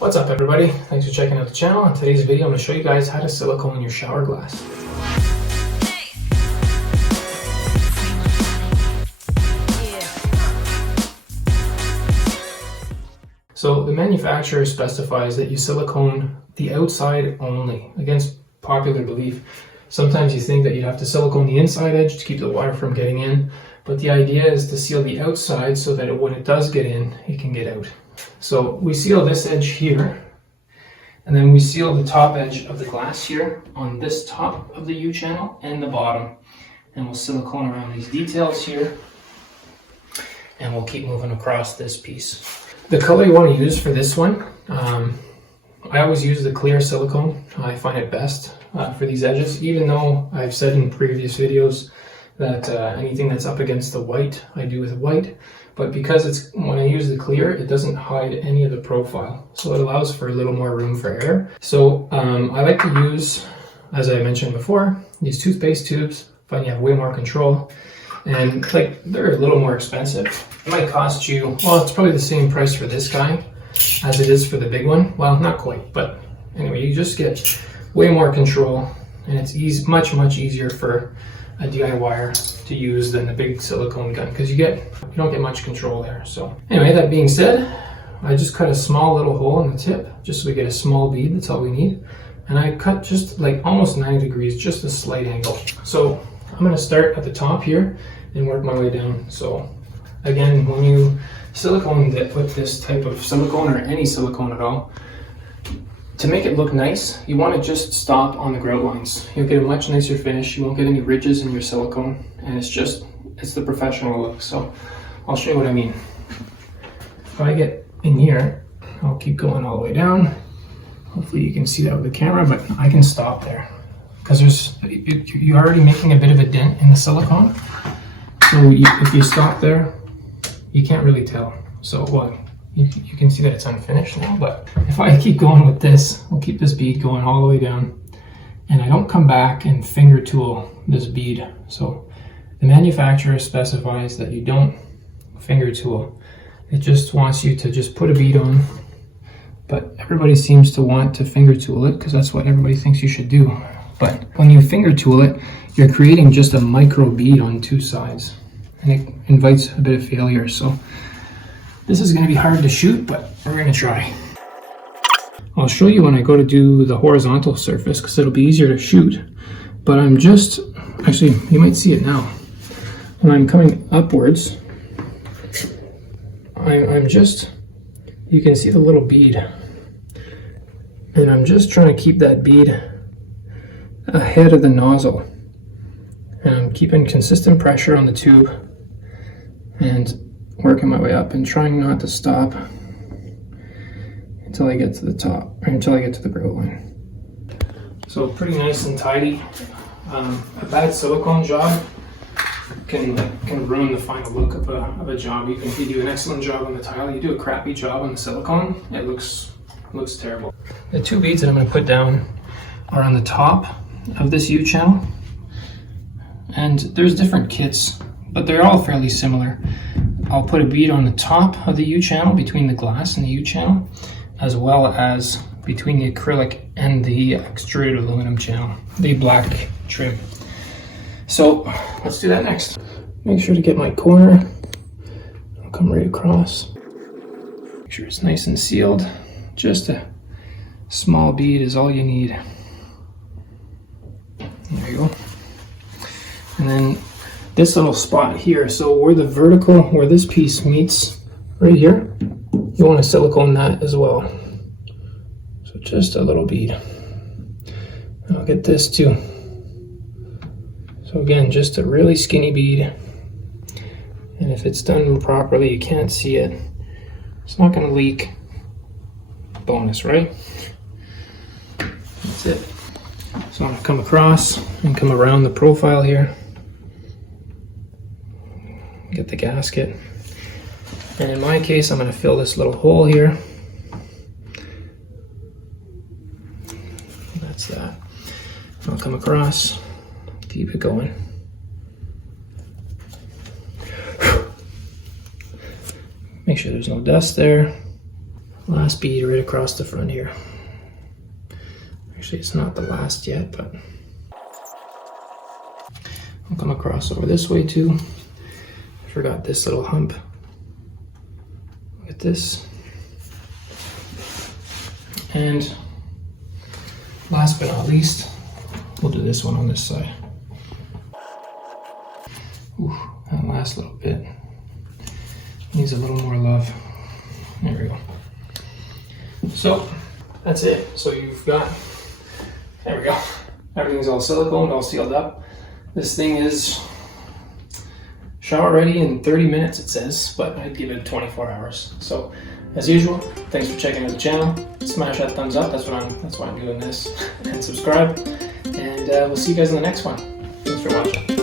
What's up everybody? Thanks for checking out the channel. In today's video I'm going to show you guys how to silicone your shower glass. So the manufacturer specifies that you silicone the outside only, against popular belief. Sometimes you think that you'd have to silicone the inside edge to keep the water from getting in, but the idea is to seal the outside so that when it does get in, it can get out. So we seal this edge here, and then we seal the top edge of the glass here on this top of the U channel and the bottom. And we'll silicone around these details here, and we'll keep moving across this piece. The color you want to use for this one, I always use the clear silicone. I find it best for these edges, even though I've said in previous videos that anything that's up against the white, I do with white. But because when I use the clear, it doesn't hide any of the profile. So it allows for a little more room for air. So I like to use, as I mentioned before, these toothpaste tubes. I find you have way more control. And like, they're a little more expensive. It might cost you, well, it's probably the same price for this guy as it is for the big one. Well, not quite, but anyway, you just get way more control, and it's much easier for a DIYer to use than a big silicone gun, because you don't get much control there. So anyway, that being said, I just cut a small little hole in the tip just so we get a small bead. That's all we need. And I cut just like almost 90 degrees, just a slight angle. So I'm going to start at the top here and work my way down. So again, when you silicone with this type of silicone, or any silicone at all, to make it look nice, you want to just stop on the grout lines. You'll get a much nicer finish. You won't get any ridges in your silicone, and it's the professional look. So I'll show you what I mean. If I get in here, I'll keep going all the way down. Hopefully you can see that with the camera, but I can stop there because you're already making a bit of a dent in the silicone. So if you stop there, you can't really tell. So well, you can see that it's unfinished now, but if I keep going with this, I'll keep this bead going all the way down, and I don't come back and finger tool this bead. So the manufacturer specifies that you don't finger tool. It just wants you to just put a bead on, but everybody seems to want to finger tool it because that's what everybody thinks you should do. But when you finger tool it, you're creating just a micro bead on two sides, and it invites a bit of failure. So this is going to be hard to shoot, but we're going to try. I'll show you when I go to do the horizontal surface because it'll be easier to shoot. But actually, you might see it now. When I'm coming upwards, you can see the little bead. And I'm just trying to keep that bead ahead of the nozzle. And I'm keeping consistent pressure on the tube and working my way up and trying not to stop until I get to the top, or until I get to the grout line. So pretty nice and tidy. A bad silicone job can ruin the final look of a job. Even if you do an excellent job on the tile, you do a crappy job on the silicone, it looks terrible. The two beads that I'm going to put down are on the top of this U channel, and there's different kits, but they're all fairly similar. I'll put a bead on the top of the U channel, between the glass and the U channel, as well as between the acrylic and the extruded aluminum channel, the black trim. So let's do that next. Make sure to get my corner. I'll come right across. Make sure it's nice and sealed. Just a small bead is all you need. There you go. And then this little spot here, so where this piece meets right here, you want to silicone that as well. So just a little bead. And I'll get this too. So again, just a really skinny bead. And if it's done properly, you can't see it. It's not going to leak. Bonus, right? That's it. So I'm going to come across and come around the profile here. Get the gasket, and in my case I'm going to fill this little hole here. That's that. I'll come across, keep it going. Make sure there's no dust there. last bead right across the front here. Actually, it's not the last yet, but I'll come across over this way too. I forgot this little hump. Look at this. And last but not least, we'll do this one on this side. Ooh, that last little bit needs a little more love. There we go. So that's it. So you've got, there we go. Everything's all silicone, all sealed up. This thing is shower ready in 30 minutes, it says, but I'd give it 24 hours. So as usual, thanks for checking out the channel. Smash that thumbs up. That's why I'm doing this. And subscribe. And we'll see you guys in the next one. Thanks for watching.